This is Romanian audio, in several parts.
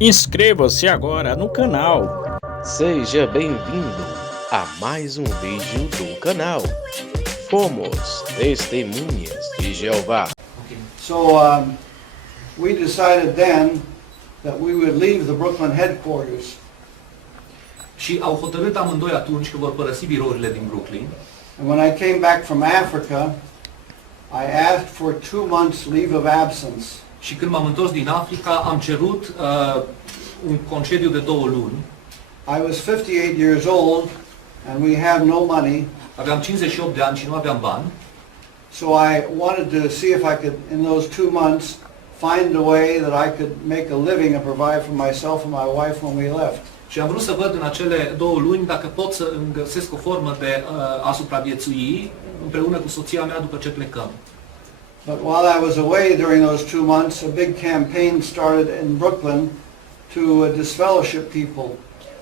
Inscreva-se agora no canal. Seja bem-vindo a mais vídeo do canal. Fomos Testemunhas de Jeová. So we decided then that we would leave the Brooklyn headquarters. Și au hotărât amândoi atunci că vor părăsi birourile din Brooklyn. And when I came back from Africa, I asked for 2 months leave of absence. Și când m-am întors din Africa, am cerut un concediu de 2 luni. I was 58 years old and we have no money. Aveam 58 de ani și nu aveam bani. So I wanted to see if I could, in those 2 months, find a way that I could make a living and provide for myself and my wife when we left. Și am vrut să văd în acele 2 luni dacă pot să îmi găsesc o formă de a supraviețui împreună cu soția mea după ce plecăm. But while I was away during those 2 months, a big campaign started in Brooklyn to disfellowship people.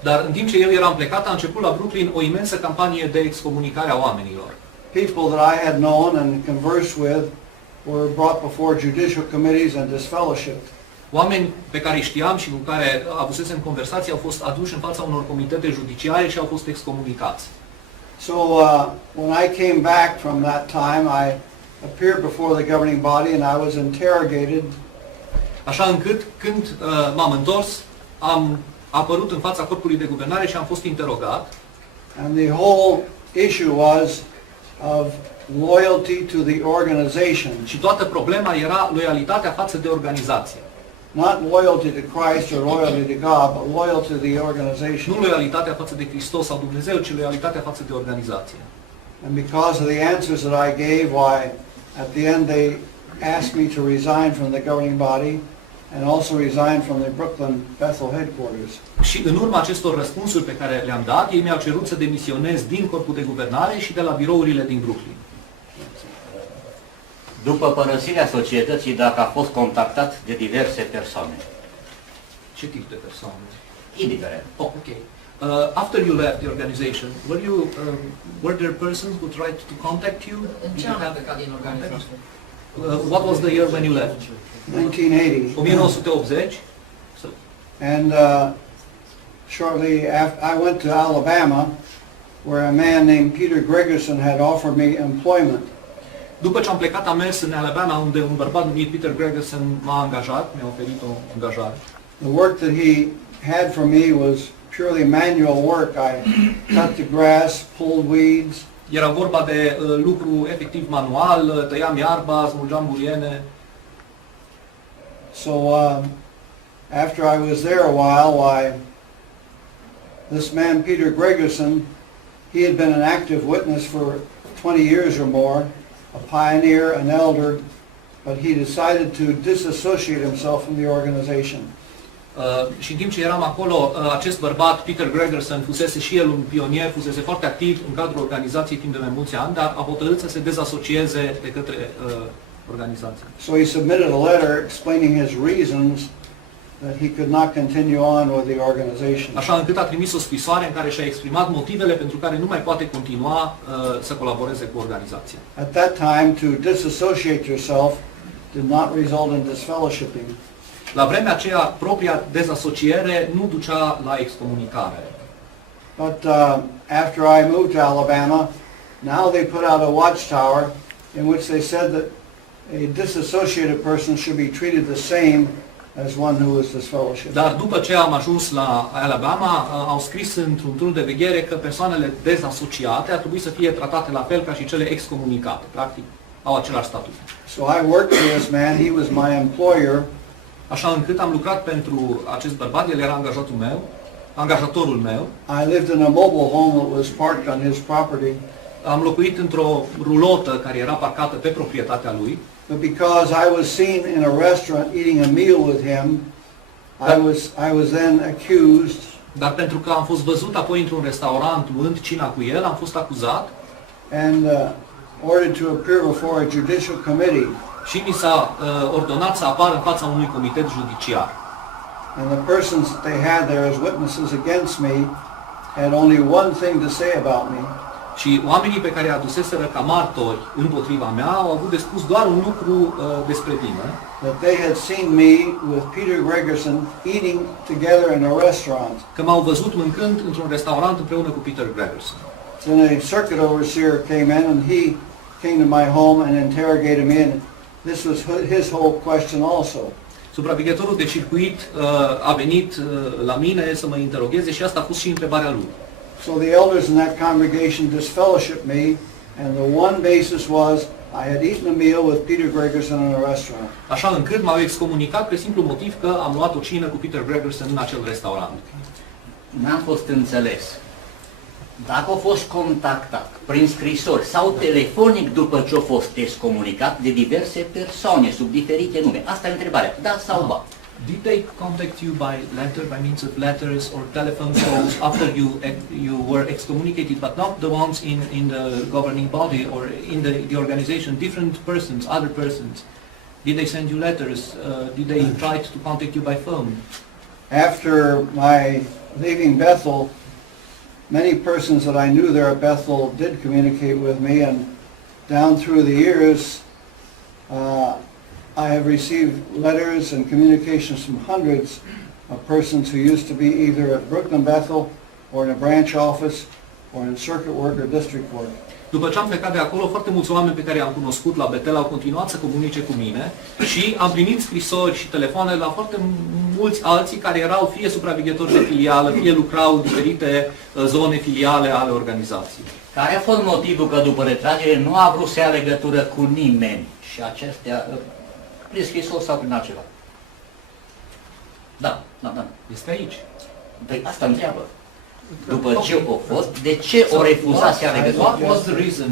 Dar în timp ce eu eram plecat, a început la Brooklyn o imensă campanie de excomunicare a oamenilor. People that I had known and conversed with were brought before judicial committees and disfellowshipped. Oameni pe care îi știam și cu care avusesem conversații au fost aduși în fața unor comitete judiciare și au fost excomunicați. So when I came back from that time, I appeared before the governing body and I was interrogated. Așa încât, când m-am întors, am apărut în fața Corpului de Guvernare și am fost interogat. And the whole issue was of loyalty to the organization. Și toată problema era loialitatea față de organizație. Not loyalty to Christ or loyalty to God, but loyalty to the organization. Nu loialitatea față de Hristos sau Dumnezeu, ci loialitatea față de organizație. And because of the answers that I gave, why at the end they asked me to resign from the governing body and also resign from the Brooklyn Bethel headquarters. Și în urma acestor răspunsuri pe care le-am dat, ei mi-au cerut să demisionez din Corpul de Guvernare și de la birourile din Brooklyn. După părăsirea societății, dacă a fost contactat de diverse persoane. Ce tip de persoane? Indiferent. Oh, okay. After you left the organization, were there persons who tried to contact you? Did you have plecat din organizație? What was the year when you left? 1980. 1980. So, And shortly after, I went to Alabama, where a man named Peter Gregerson had offered me employment. după ce am plecat, am mers în Alabama, unde un bărbat numit Peter Gregerson m-a angajat, mi-a oferit o angajare. The work that he had for me was purely manual work. I cut the grass, pulled weeds. Era vorba de lucru efectiv manual, tăiam iarba, smulgeam buriene. So after I was there a while, this man Peter Gregerson, he had been an active witness for 20 years or more, a pioneer, an elder, but he decided to disassociate himself from the organization. Și în timp ce eram acolo, acest bărbat, Peter Gregerson, fusese și el un pionier, fusese foarte activ în cadrul organizației timp de mai mulți ani, dar a hotărât să se dezasocieze de către organizație. So he submitted a letter explaining his reasons that he could not continue on with the organization. Așa încât a trimis o scrisoare în care și-a exprimat motivele pentru care nu mai poate continua să colaboreze cu organizația. At that time, to disassociate yourself did not result in disfellowshipping. La vremea aceea, propria dezasociere nu ducea la excomunicare. But after I moved to Alabama, now they put out a watchtower in which they said that a disassociated person should be treated the same as one who is disfellowshipped. Dar după ce am ajuns la Alabama, au scris într-un tur de veghere că persoanele dezasociate ar trebui să fie tratate la fel ca și cele excomunicate. Practic, au același statut. So I worked for this man. He was my employer. Așa încât am lucrat pentru acest bărbat, el era angajatorul meu. I lived in a mobile home that was parked on his property. Am locuit într-o rulotă care era parcată pe proprietatea lui. But because I was seen in a restaurant eating a meal with him, I was then accused. Dar pentru că am fost văzut apoi într-un restaurant luând cina cu el, am fost acuzat. And ordered to appear before a judicial committee. Și mi s-a ordonat să apar în fața unui comitet judiciar. And the persons that they had there as witnesses against me had only one thing to say about me. Și oamenii pe care aduseseră ca martori împotriva mea au avut de spus doar un lucru despre mine. That they had seen me with Peter Gregerson eating together in a restaurant. Că m-au văzut mâncând într-un restaurant împreună cu Peter Gregerson. Then a circuit overseer came in and he came to my home and interrogated me, and this was his whole question also. Supraveghetorul de circuit a venit la mine să mă interogheze și asta a fost și întrebarea lui. So the elders in that congregation disfellowshipped me, and the one basis was I had eaten a meal with Peter Gregerson in a restaurant. Așa încât m-au excomunicat pe simplu motiv că am luat o cină cu Peter Gregerson în acel restaurant. N-am fost înțeles. Dacă a fost contactat prin scrisori sau telefonic după ce a fost excomunicat de diverse persoane sub diferite nume, asta e întrebarea, da sau ba? Did they contact you by letter, by means of letters or telephone calls after you were excommunicated, but not the ones in the governing body or in the organization, different persons, other persons? Did they send you letters? Did they try to contact you by phone? After my leaving Bethel, many persons that I knew there at Bethel did communicate with me, and down through the years, I have received letters and communications from hundreds of persons who used to be either at Brooklyn Bethel or in a branch office or in circuit work or district work. După ce am plecat de acolo, foarte mulți oameni pe care i-am cunoscut la Betel au continuat să comunice cu mine și am primit scrisori și telefoane la foarte mulți alții care erau fie supraveghetori de filială, fie lucrau în diferite zone filiale ale organizației. Care a fost motivul că după retragere nu a vrut să ia legătură cu nimeni și acestea prin scrisori sau prin altceva? Da. Este aici. Păi asta întreabă. După ce a fost, de ce o refuzat să ia legătură? What was the reason?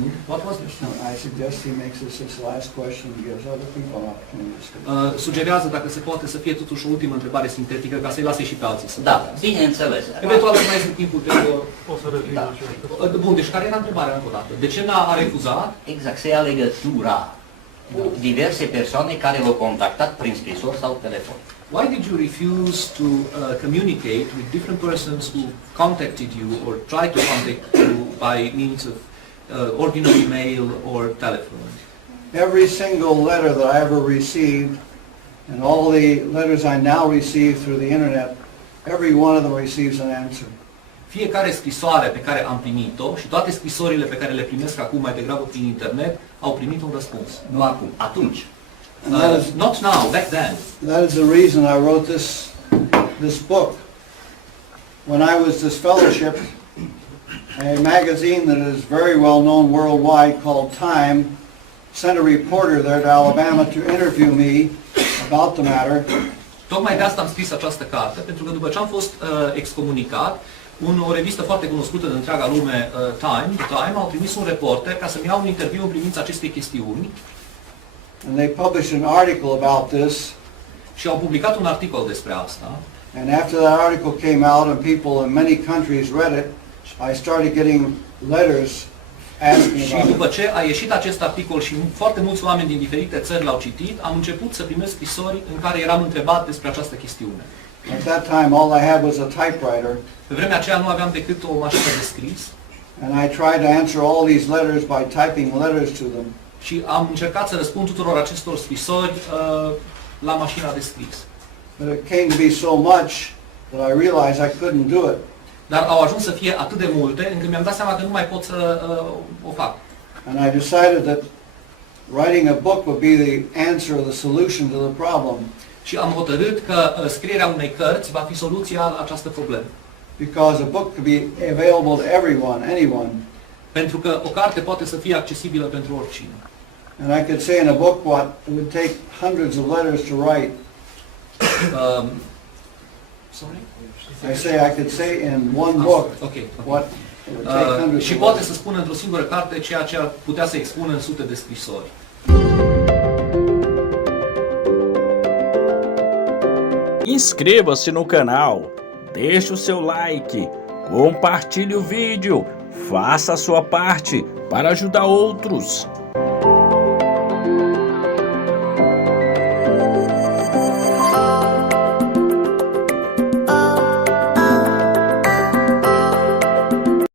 I suggest he makes this his last question and gives other people an opportunity to speak. Sugerează, dacă se poate, să fie totuși o ultimă întrebare sintetică, ca să-i lase și pe alții să Da, bineînțeles. eventual mai este timpul de... O să revin Da. Bun, deci care era întrebarea încă o dată? De ce n-a refuzat? Exact, să ia legătura cu diverse persoane care l-au contactat prin scrisori sau telefon. Why did you refuse to communicate with different persons who contacted you or tried to contact you by means of ordinary mail or telephone? Every single letter that I ever received, and all the letters I now receive through the internet, every one of them receives an answer. Fiecare scrisoare pe care am primit-o și toate scrisorile pe care le primesc acum mai degrabă prin internet au primit un răspuns. Nu acum, atunci. Not now, back then. That is the reason I wrote this book. When I was disfellowshipped, a magazine that is very well known worldwide called Time sent a reporter there to Alabama to interview me about the matter. Tocmai de asta am scris această carte, pentru că după ce am fost excomunicat, o revistă foarte cunoscută din întreaga lume, Time, au trimis un reporter ca să-mi iau un interviu în privința acestei chestiuni. And they published an article about this. Și au publicat un articol despre asta. And after that article came out and people in many countries read it, I started getting letters asking Și about după it. ce a ieșit acest articol și foarte mulți oameni din diferite țări l-au citit, am început să primesc scrisori în care eram întrebat despre această chestiune. At that time all I had was a typewriter, Pe vremea aceea nu aveam decât o mașină de scris and I tried to answer all these letters by typing letters to them. și am încercat să răspund tuturor acestor scrisori la mașina de scris. But it came to be so much that I realized I couldn't do it. Dar au ajuns să fie atât de multe, încât mi-am dat seama că nu mai pot să o fac. And I decided that writing a book would be the answer or the solution to the problem, Și am hotărât că scrierea unei cărți va fi soluția la această problemă. because a book could be available to everyone, anyone. Pentru că o carte poate să fie accesibilă pentru oricine. And I could say in a book what it would take hundreds of letters to write. Sorry? I could say in one book Okay. what it would take hundreds Și of poate letters. să spună într-o singură carte ceea ce ar putea să expună în sute de scrisori. Inscreva-se no canal, deixe o seu like, compartilhe o vídeo, faça a sua parte para ajudar outros.